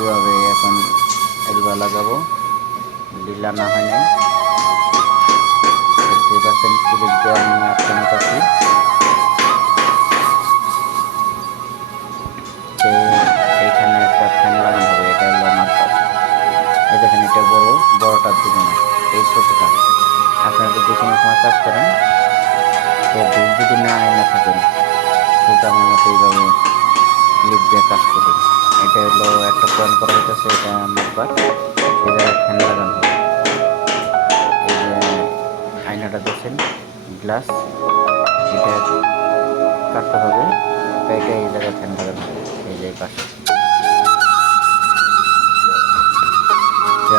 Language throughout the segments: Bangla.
কীভাবে এখন এলবা লাগাবো? ডিলা না হয় নাই। তো এইখানে একটা ফ্যান লাগানো হবে, এটা বড় এই আপনারা যদি কোনো সময় কাজ করেন, তো বিল যদি না থাকেন সেটা আমার মতো এইভাবে ক্লিক দিয়ে কাজ করবেন। এটা হলো একটা পয়েন্ট করা হইতেছে, এটা নাম্বার এই জায়গায় ফ্যান লাগানো এই যে আয়নাটা দেখছেন গ্লাস এটা কাটতে হবে। এটা এই জায়গায় ফ্যান লাগানো এই যে পাশে।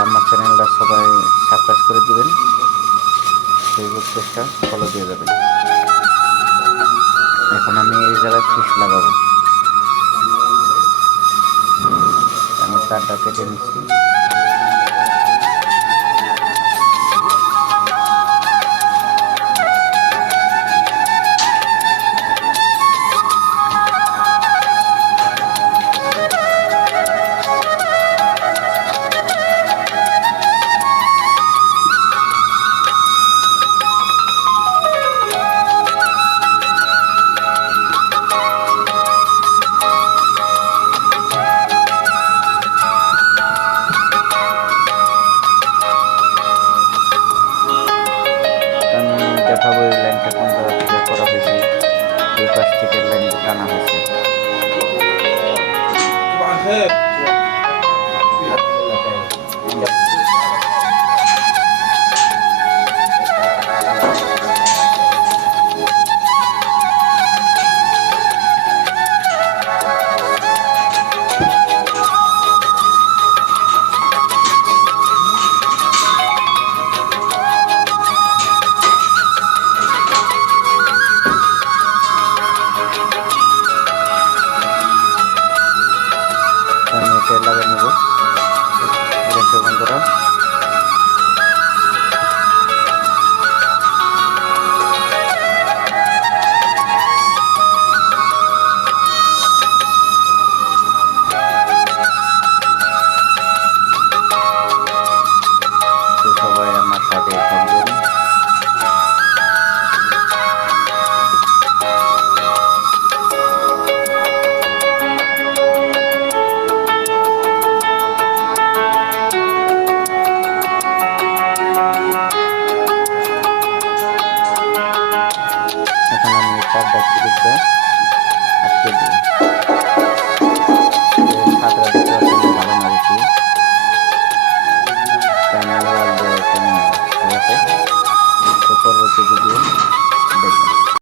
আমার চ্যানেলটা সবাই সাবস্ক্রাইব করে দিবেন। ফেসবুক পেজটা ফলো দিয়ে যাবেন। এখন আমি এই জায়গায় ফিস লাগাবো। তারটা কেটে নিচ্ছি। থেকে করা হয়েছে এই পাশ থেকে লাইন টানা হয়েছে। Thank এটা লাগিয়ে নেব। বন্ধুরা। আমি তারটা ক্লিপটা আটকে দিই। সাতটা দেখতে পাচ্ছেন ভালো না বেশি তাই লাগবে ঠিক আছে? পরবর্তী ভিডিও